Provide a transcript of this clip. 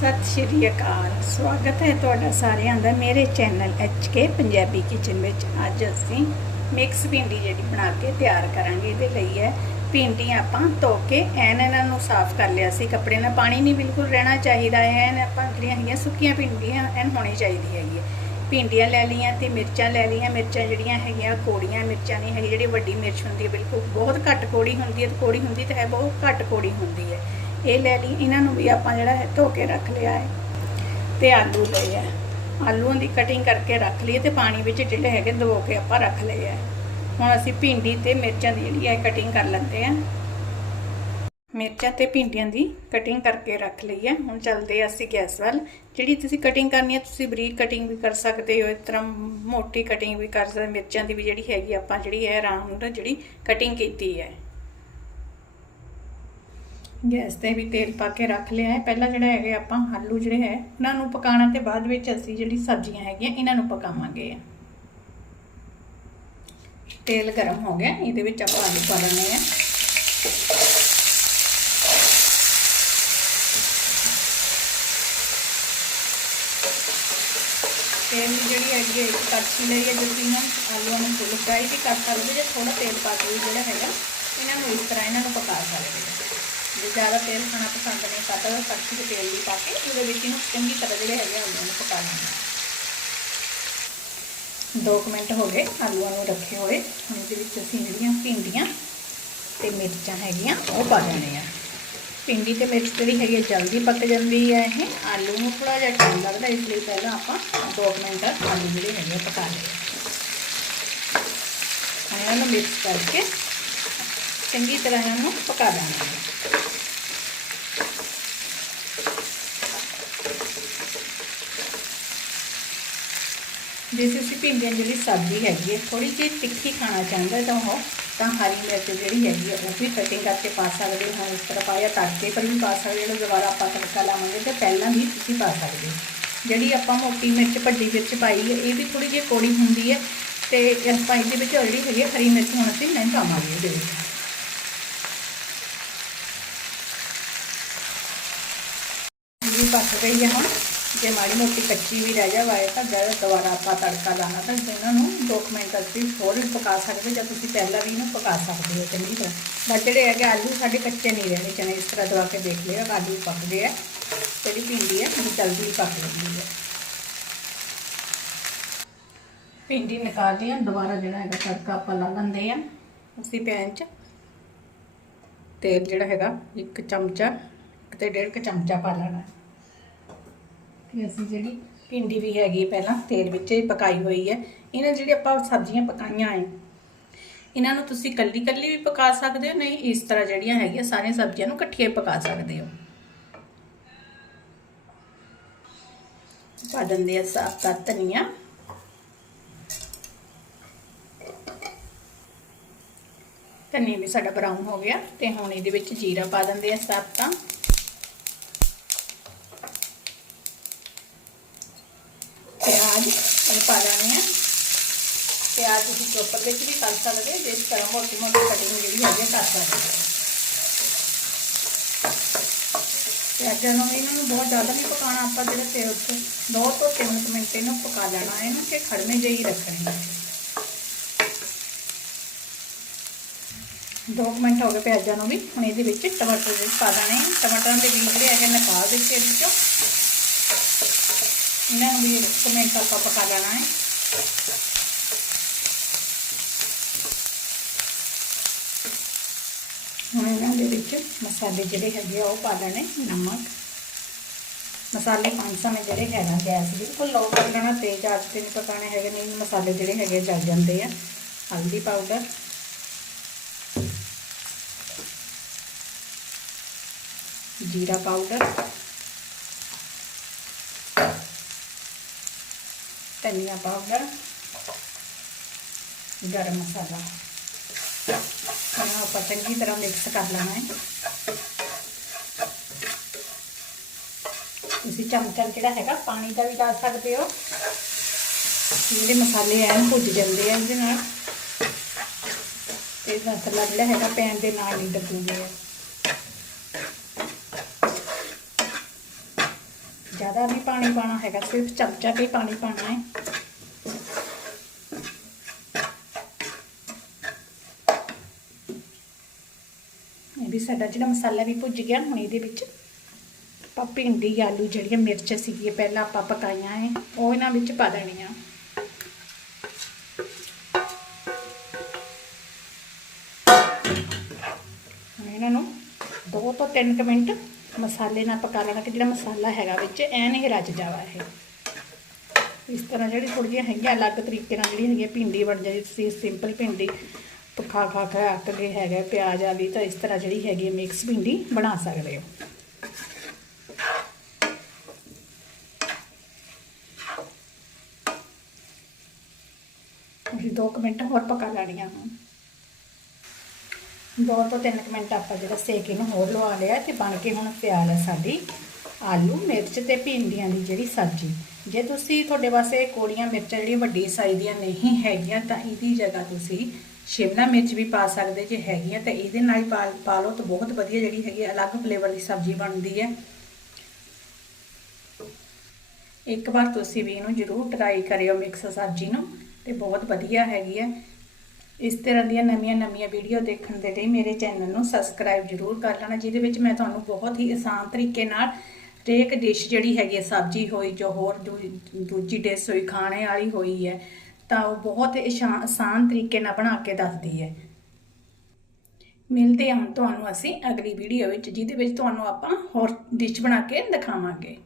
ਸਤਿ ਸ਼੍ਰੀ ਅਕਾਲ। ਸਵਾਗਤ ਹੈ ਤੁਹਾਡਾ ਸਾਰਿਆਂ ਦਾ ਮੇਰੇ ਚੈਨਲ ਕੇ ਪੰਜਾਬੀ ਕਿਚਨ ਵਿੱਚ। ਅੱਜ ਅਸੀਂ ਮਿਕਸ ਭਿੰਡੀ ਜਿਹੜੀ ਬਣਾ ਕੇ ਤਿਆਰ ਕਰਾਂਗੇ। ਇਹਦੇ ਲਈ ਹੈ ਭਿੰਡੀਆਂ ਆਪਾਂ ਧੋ ਕੇ, ਐਨ ਇਹਨਾਂ ਨੂੰ ਸਾਫ਼ ਕਰ ਲਿਆ ਸੀ। ਕੱਪੜੇ ਨਾਲ ਪਾਣੀ ਨਹੀਂ ਬਿਲਕੁਲ ਰਹਿਣਾ ਚਾਹੀਦਾ। ਹੈ ਐਨ ਆਪਾਂ ਜਿਹੜੀਆਂ ਹੈਗੀਆਂ ਸੁੱਕੀਆਂ ਭਿੰਡੀਆਂ, ਐਨ ਹੋਣੀ ਚਾਹੀਦੀ ਹੈਗੀ ਹੈ। ਭਿੰਡੀਆਂ ਲੈ ਲਈਆਂ ਤੇ ਮਿਰਚਾਂ ਲੈ ਲਈਆਂ। ਮਿਰਚਾਂ ਜਿਹੜੀਆਂ ਹੈਗੀਆਂ, ਕੋੜੀਆਂ ਮਿਰਚਾਂ ਨਹੀਂ ਹੈਗੀ। ਜਿਹੜੀ ਵੱਡੀ ਮਿਰਚ ਹੁੰਦੀ ਹੈ, ਬਿਲਕੁਲ ਬਹੁਤ ਘੱਟ ਕੋੜੀ ਹੁੰਦੀ ਹੈ। ਤੇ ਕੋੜੀ ਹੁੰਦੀ ਤਾਂ ਹੈ, ਬਹੁਤ ਘੱਟ ਕੋੜੀ ਹੁੰਦੀ ਹੈ। ਇਹ ਲੈ ਲਈ, ਇਹਨਾਂ ਨੂੰ ਵੀ ਆਪਾਂ ਜਿਹੜਾ ਹੈ ਧੋ ਕੇ ਰੱਖ ਲਿਆ ਹੈ ਤੇ ਆਲੂ ਲਏ ਆ ਆਲੂਆਂ ਦੀ ਕਟਿੰਗ ਕਰਕੇ ਰੱਖ ਲਈ ਤੇ ਪਾਣੀ ਵਿੱਚ ਜਿਹੜੇ ਹੈਗੇ ਧੋ ਕੇ ਆਪਾਂ ਰੱਖ ਲਏ ਆ ਹੁਣ ਅਸੀਂ ਭਿੰਡੀ ਤੇ ਮਿਰਚਾਂ ਦੀ ਜਿਹੜੀ ਹੈ ਕਟਿੰਗ ਕਰ ਲੈਂਦੇ ਆ ਮਿਰਚਾਂ ਤੇ ਭਿੰਡੀਆਂ ਦੀ ਕਟਿੰਗ ਕਰਕੇ ਰੱਖ ਲਈ ਹੈ। ਹੁਣ ਚੱਲਦੇ ਆ ਅਸੀਂ ਗੈਸ ਵੱਲ। ਜਿਹੜੀ ਤੁਸੀਂ ਕਟਿੰਗ ਕਰਨੀ ਹੈ, ਤੁਸੀਂ ਬਰੀਕ ਕਟਿੰਗ ਵੀ ਕਰ ਸਕਦੇ ਹੋ, ਇਸ ਤਰ੍ਹਾਂ ਮੋਟੀ ਕਟਿੰਗ ਵੀ ਕਰ ਸਕਦੇ ਮਿਰਚਾਂ ਦੀ ਵੀ ਜਿਹੜੀ ਹੈਗੀ ਆਪਾਂ ਜਿਹੜੀ ਹੈ ਰਾਉਂਡ ਜਿਹੜੀ ਕਟਿੰਗ ਕੀਤੀ ਹੈ। ਗੈਸ ਤੇ ਵੀ ਤੇਲ ਪਾ ਕੇ ਰੱਖ ਲਿਆ ਹੈ। ਪਹਿਲਾਂ ਜਿਹੜਾ ਹੈਗੇ ਆਪਾਂ ਆਲੂ ਜਿਹੜੇ ਹੈ, ਉਹਨਾਂ ਨੂੰ ਪਕਾਉਣਾ ਤੇ ਬਾਅਦ ਵਿੱਚ ਅਸੀਂ ਜਿਹੜੀ ਸਬਜ਼ੀਆਂ ਹੈਗੀਆਂ, ਇਹਨਾਂ ਨੂੰ ਪਕਾਵਾਂਗੇ। ਤੇਲ ਗਰਮ ਹੋ ਗਿਆ, ਇਹਦੇ ਵਿੱਚ ਆਪਾਂ ਆਲੂ ਪਾ ਲੈਣੇ ਆ ਤੇਲ ਜਿਹੜੀ ਹੈਗੀ ਹੈ, ਇੱਕ ਕੜਛੀ ਲਈ ਹੈ ਜਿਹੜੀ ਨਾ ਆਲੂਆਂ ਨੂੰ ਫੁੱਲ ਫਰਾਈ ਵੀ ਕਰ ਸਕਦੇ ਜੇ ਥੋੜਾ ਤੇਲ ਪਾ ਕੇ ਵੀ ਜਿਹੜਾ ਹੈਗਾ, ਇਹਨਾਂ ਨੂੰ ਇਸ ਤਰ੍ਹਾਂ ਇਹਨਾਂ ਨੂੰ ਪਕਾ ਸਕਦੇ ਜੇ ਜ਼ਿਆਦਾ ਤੇਲ ਖਾਣਾ ਪਸੰਦ ਨਹੀਂ ਕਰਦਾ ਤਾਂ ਕੜਛੀ ਦੇ ਤੇਲ ਵੀ ਪਾ ਕੇ ਉਹਦੇ ਵਿੱਚ ਇਹਨੂੰ ਚੰਗੀ ਤਰ੍ਹਾਂ ਜਿਹੜੇ ਹੈਗੇ ਆਲੂਆਂ ਨੂੰ ਪਕਾ ਲੈਣਾ 2 ਮਿੰਟ ਹੋ ਗਏ ਆਲੂਆਂ ਨੂੰ ਰੱਖੇ ਹੋਏ ਹੁਣ ਇਹਦੇ ਵਿੱਚ ਅਸੀਂ ਜਿਹੜੀਆਂ ਭਿੰਡੀਆਂ ਤੇ ਮਿਰਚਾਂ ਹੈਗੀਆਂ ਉਹ ਪਾ ਦੇਣੇ ਆ ਭਿੰਡੀ ਤੇ ਮਿਰਚ ਜਿਹੜੀ ਹੈਗੀ ਹੈ ਜਲਦੀ ਪੱਕ ਜਾਂਦੀ ਹੈ ਇਹ ਆਲੂ ਨੂੰ ਥੋੜਾ ਜਿਹਾ ਟਾਈਮ ਲੱਗਦਾ ਇਸ ਲਈ ਪਹਿਲਾਂ ਆਪਾਂ 2 ਮਿੰਟ ਆਲੂ ਜਿਹੜੇ ਹੈਗੇ ਆ ਪਕਾ ਲਏ ਹੁਣ ਇਹਨਾਂ ਨੂੰ ਮਿਕਸ ਕਰਕੇ ਚੰਗੀ ਤਰ੍ਹਾਂ ਇਹਨਾਂ ਨੂੰ ਪਕਾ ਲੈਣਾ ਜੇ ਤੁਸੀਂ ਭਿੰਡੀਆਂ ਜਿਹੜੀ ਸਬਜ਼ੀ ਹੈਗੀ ਹੈ ਥੋੜੀ ਜਿਹੀ ਤਿੱਖੀ ਖਾਣਾ ਚਾਹੁੰਦਾ ਤਾਂ ਉਹ, ਤਾਂ ਹਰੀ ਮਿਰਚ ਜਿਹੜੀ ਹੈਗੀ ਹੈ ਉਹ ਵੀ ਕਟਿੰਗ ਕਰਕੇ ਪਾ ਸਕਦੇ ਹੋ। ਇਸ ਤਰ੍ਹਾਂ ਪਾਇਆ ਤੜਕੇ ਪਰ ਵੀ ਪਾ ਸਕਦੇ ਹੋ, ਦੁਬਾਰਾ ਆਪਾਂ ਤੜਕਾ ਲਾਵਾਂਗੇ ਤੇ ਪਹਿਲਾਂ ਵੀ ਤੁਸੀਂ ਪਾ ਸਕਦੇ ਹੋ। ਜਿਹੜੀ ਆਪਾਂ ਮੋਟੀ ਮਿਰਚ ਭੱਡੀ ਮਿਰਚ ਪਾਈ ਹੈ ਇਹ ਵੀ ਥੋੜੀ ਜਿਹੀ ਕੋੜੀ ਹੁੰਦੀ ਹੈ ਤੇ ਇਸ ਪਾਈ ਦੇ ਵਿੱਚ ਜਿਹੜੀ ਹੈਗੀ ਹਰੀ ਮਿਰਚ ਹੁਣ ਅਸੀਂ ਨਹੀਂ ਪਾਵਾਂਗੇ ਇਹਦੇ ਵਿੱਚ। ਜੀ ਪੱਕ ਗਈ ਹੈ ਹੁਣ। ਜੇ ਮਾੜੀ ਮੋਟੀ ਕੱਚੀ ਵੀ ਰਹਿ ਜਾਵੇ ਤਾਂ ਜਦ ਦੁਬਾਰਾ ਆਪਾਂ ਤੜਕਾ ਲਾਣਾ ਤਾਂ ਇਹਨਾਂ ਨੂੰ 2 ਮਿੰਟ ਅਸੀਂ ਹੋਰ ਪਕਾ ਸਕਦੇ ਜਾਂ ਤੁਸੀਂ ਪਹਿਲਾਂ ਵੀ ਇਹਨੂੰ ਪਕਾ ਸਕਦੇ ਹੋ ਚੰਗੀ ਤਰ੍ਹਾਂ। ਬਸ ਜਿਹੜੇ ਹੈਗੇ ਆਲੂ ਸਾਡੇ ਕੱਚੇ ਨਹੀਂ ਰਹਿਣੇ ਚਾਹੀਦੇ ਇਸ ਤਰ੍ਹਾਂ ਦਵਾ ਕੇ ਦੇਖ ਲਿਓ, ਆਲੂ ਪੱਕ ਗਏ ਆ। ਜਿਹੜੀ ਭਿੰਡੀ ਹੈ ਉਹ ਜਲਦੀ ਹੀ ਪੱਕ ਜਾਂਦੀ ਹੈ ਭਿੰਡੀ ਨਿਕਾਲ ਲਈ ਦੁਬਾਰਾ ਜਿਹੜਾ ਹੈਗਾ ਤੜਕਾ ਆਪਾਂ ਲਾ ਲੈਂਦੇ ਆ ਅਸੀਂ ਪੈਨ 'ਚ। ਤੇਲ ਜਿਹੜਾ ਹੈਗਾ, ਇੱਕ ਚਮਚਾ ਤੇ ਡੇਢ ਕ ਚਮਚਾ ਪਾ ਲੈਣਾ। ਕਿ ਅਸੀਂ ਜਿਹੜੀ ਭਿੰਡੀ ਵੀ ਹੈਗੀ ਪਹਿਲਾਂ ਤੇਲ ਵਿੱਚ ਹੀ ਪਕਾਈ ਹੋਈ ਹੈ। ਇਹਨਾਂ ਜਿਹੜੀ ਆਪਾਂ ਸਬਜ਼ੀਆਂ ਪਕਾਈਆਂ ਹੈ, ਇਹਨਾਂ ਨੂੰ ਤੁਸੀਂ ਕੱਲੀ ਕੱਲੀ ਵੀ ਪਕਾ ਸਕਦੇ ਹੋ, ਨਹੀਂ, ਇਸ ਤਰ੍ਹਾਂ ਜਿਹੜੀਆਂ ਹੈਗੀਆਂ ਸਾਰੀਆਂ ਸਬਜ਼ੀਆਂ ਨੂੰ ਇਕੱਠੀਆਂ ਪਕਾ ਸਕਦੇ ਹੋ। ਪਾ ਦਿੰਦੇ ਆ ਸਾਫ਼ ਤਾਂ ਧਨੀਆ। ਧਨੀਆ ਵੀ ਸਾਡਾ ਬਰਾਊਨ ਹੋ ਗਿਆ ਤੇ ਹੁਣ ਇਹਦੇ ਵਿੱਚ ਜੀਰਾ ਪਾ ਦਿੰਦੇ ਆ ਸਾਫ਼ ਤਾਂ ਪਿਆਜ਼ ਇਹ ਪਾ ਲੈਣੇ ਆ ਪਿਆਜ਼ ਤੁਸੀਂ ਚੋਪਰ ਵਿੱਚ ਵੀ ਕਰ ਸਕਦੇ ਜੇ ਇਸ ਤਰ੍ਹਾਂ ਮੋਟੀ ਮੋਟੀ ਕਟਿੰਗ ਜਿਹੜੀ ਹੈਗੀ ਕਰ ਸਕਦੇ ਹੋ ਪਿਆਜ਼ਾਂ ਨੂੰ ਇਹਨਾਂ ਨੂੰ ਬਹੁਤ ਜ਼ਿਆਦਾ ਨਹੀਂ ਪਕਾਉਣਾ ਆਪਾਂ ਜਿਹੜੇ ਤੇ ਉੱਥੇ 2 ਤੋਂ 3 ਮਿੰਟ ਇਹਨੂੰ ਪਕਾ ਲੈਣਾ ਹੈ ਇਹਨੂੰ ਕਿ ਖੜਮੇ ਜਿਹੀ ਰੱਖਣੇ ਹੈ 2 ਮਿੰਟ ਹੋ ਗਏ ਪਿਆਜ਼ਾਂ ਨੂੰ ਵੀ ਹੁਣ ਇਹਦੇ ਵਿੱਚ ਟਮਾਟਰ ਵੀ ਪਾ ਦੇਣੇ ਟਮਾਟਰਾਂ ਦੇ ਬੀਜ ਜਿਹੜੇ ਹੈਗੇ ਨਿਕਾਲ ਦਿੱਤੇ ਇਹਦੇ ਵਿੱਚੋਂ ਇਹਨਾਂ ਨੂੰ ਵੀ ਇੱਕ ਮਿੰਟ ਆਪਾਂ ਪਕਾ ਲੈਣਾ ਹੈ ਹੁਣ ਇਹਨਾਂ ਦੇ ਵਿੱਚ ਮਸਾਲੇ ਜਿਹੜੇ ਹੈਗੇ ਆ, ਉਹ ਪਾ ਲੈਣੇ, ਨਮਕ। ਮਸਾਲੇ ਪੰਜ ਸਮੇਂ ਜਿਹੜੇ ਹੈਗਾ ਗੈਸ ਬਿਲਕੁਲ ਲੋ ਕਰ ਲੈਣਾ, ਤੇਜ਼ ਆਂਚ ਤੇ ਨਹੀਂ ਪਕਾਣੇ ਹੈਗੇ, ਨਹੀਂ ਮਸਾਲੇ ਜਿਹੜੇ ਹੈਗੇ ਜਲ ਜਾਂਦੇ ਆ। ਹਲਦੀ ਪਾਊਡਰ। ਜੀਰਾ ਪਾਊਡਰ। ਧਨੀਆ ਪਾਊਡਰ। ਗਰਮ ਮਸਾਲਾ। ਹੁਣ ਆਪਾਂ ਚੰਗੀ ਤਰ੍ਹਾਂ ਮਿਕਸ ਕਰ ਲੈਣਾ ਹੈ। ਤੁਸੀਂ ਚਮਚਾ ਜਿਹੜਾ ਹੈਗਾ, ਪਾਣੀ ਦਾ ਵੀ ਲਾ ਸਕਦੇ ਹੋ। ਜਿਹੜੇ ਮਸਾਲੇ ਐਨ ਭੁੱਜ ਜਾਂਦੇ ਆ ਇਹਦੇ ਨਾਲ। ਤੇ ਮਸਾਲਾ ਜਿਹੜਾ ਹੈਗਾ ਪੈਨ ਦੇ ਨਾਲ ਨਹੀਂ ਡੱਬੂਗੇ ਜ਼ਿਆਦਾ ਨਹੀਂ ਪਾਣੀ ਪਾਣਾ ਹੈਗਾ, ਸਿਰਫ ਚਮਚਾ ਕੇ ਪਾਣੀ ਪਾਣਾ ਹੈ। ਸਾਡਾ ਜਿਹੜਾ ਮਸਾਲਾ ਵੀ ਭੁੱਜ ਗਿਆ ਹੁਣ ਇਹਦੇ ਵਿੱਚ। ਆਪਾਂ ਭਿੰਡੀ, ਆਲੂ ਜਿਹੜੀਆਂ ਮਿਰਚ ਸੀਗੀਆਂ, ਪਹਿਲਾਂ ਆਪਾਂ ਪਕਾਈਆਂ ਹੈ ਉਹ ਇਹਨਾਂ ਵਿੱਚ ਪਾ ਦੇਣੀਆਂ। ਇਹਨਾਂ ਨੂੰ 2 ਤੋਂ 3 ਮਿੰਟ ਮਸਾਲੇ ਨਾਲ ਪਕਾ ਲੈਣਾ, ਕਿ ਜਿਹੜਾ ਮਸਾਲਾ ਹੈਗਾ ਵਿੱਚ, ਐਨ ਇਹ ਰਚ ਜਾਵਾ ਇਹ। ਇਸ ਤਰ੍ਹਾਂ ਜਿਹੜੀ ਥੋੜ੍ਹੀਆਂ ਜਿਹੀਆਂ ਹੈਗੀਆਂ, ਅਲੱਗ ਤਰੀਕੇ ਨਾਲ ਜਿਹੜੀ ਹੈਗੀ ਭਿੰਡੀ ਬਣ ਜਾਏ ਤੁਸੀਂ ਸਿੰਪਲ ਭਿੰਡੀ ਖਾ ਖਾ ਕੇ ਅੱਕ ਗਏ ਹੈਗੇ ਪਿਆਜ਼ ਵਾਲੀ ਤਾਂ ਇਸ ਤਰ੍ਹਾਂ ਜਿਹੜੀ ਹੈਗੀ ਮਿਕਸ ਭਿੰਡੀ ਬਣਾ ਸਕਦੇ ਹੋ। ਅਸੀਂ 2 ਮਿੰਟ ਹੋਰ ਪਕਾ ਲੈਣੀਆਂ ਹੁਣ। ਦੋ ਤੋਂ 3 ਮਿੰਟ ਆਪਾਂ ਜਿਹੜਾ ਸੇਕ ਇਹਨੂੰ ਹੋਰ ਲਵਾ ਲਿਆ ਤੇ ਬਣ ਕੇ ਹੁਣ ਤਿਆਰ ਹੈ ਸਾਡੀ ਆਲੂ, ਮਿਰਚ ਤੇ ਭਿੰਡੀਆਂ ਦੀ ਜਿਹੜੀ ਸਬਜ਼ੀ। ਜੇ ਤੁਸੀਂ ਤੁਹਾਡੇ ਵਾਸਤੇ ਕੋੜੀਆਂ ਮਿਰਚਾਂ ਜਿਹੜੀਆਂ ਵੱਡੀ ਸਾਈਜ਼ ਦੀਆਂ ਨਹੀਂ ਹੈਗੀਆਂ, ਤਾਂ ਇਹਦੀ ਜਗ੍ਹਾ ਤੁਸੀਂ ਸ਼ਿਮਲਾ ਮਿਰਚ ਵੀ ਪਾ ਸਕਦੇ ਜੇ ਹੈਗੀਆਂ, ਤਾਂ ਇਹਦੇ ਨਾਲ ਪਾ ਲਓ ਤਾਂ ਬਹੁਤ ਵਧੀਆ ਜਿਹੜੀ ਹੈਗੀ ਅਲੱਗ ਫਲੇਵਰ ਦੀ ਸਬਜ਼ੀ ਬਣਦੀ ਹੈ। ਇੱਕ ਵਾਰ ਤੁਸੀਂ ਵੀ ਇਹਨੂੰ ਜ਼ਰੂਰ ਟਰਾਈ ਕਰਿਓ ਮਿਕਸ ਸਬਜ਼ੀ ਨੂੰ, ਤੇ ਬਹੁਤ ਵਧੀਆ ਹੈਗੀ ਹੈ। ਇਸ ਤਰ੍ਹਾਂ ਦੀਆਂ ਨਵੀਆਂ ਨਵੀਆਂ ਵੀਡੀਓ ਦੇਖਣ ਦੇ ਲਈ ਮੇਰੇ ਚੈਨਲ ਨੂੰ ਸਬਸਕ੍ਰਾਈਬ ਜ਼ਰੂਰ ਕਰ ਲੈਣਾ, ਜਿਹਦੇ ਵਿੱਚ ਮੈਂ ਤੁਹਾਨੂੰ ਬਹੁਤ ਹੀ ਆਸਾਨ ਤਰੀਕੇ ਨਾਲ ਹਰੇਕ ਡਿਸ਼ ਜਿਹੜੀ ਹੈਗੀ ਹੈ ਸਬਜ਼ੀ ਹੋਈ ਜੋ ਹੋਰ ਦੂ- ਦੂਜੀ ਡਿਸ਼ ਹੋਈ, ਖਾਣੇ ਵਾਲੀ ਹੋਈ ਹੈ, ਤਾਂ ਉਹ ਬਹੁਤ ਆਸਾਨ ਆਸਾਨ ਤਰੀਕੇ ਨਾਲ ਬਣਾ ਕੇ ਦੱਸਦੀ ਹੈ। ਮਿਲਦੇ ਹਾਂ ਤੁਹਾਨੂੰ ਅਸੀਂ ਅਗਲੀ ਵੀਡੀਓ ਵਿੱਚ, ਜਿਹਦੇ ਵਿੱਚ ਤੁਹਾਨੂੰ ਆਪਾਂ ਹੋਰ ਡਿਸ਼ ਬਣਾ ਕੇ ਦਿਖਾਵਾਂਗੇ।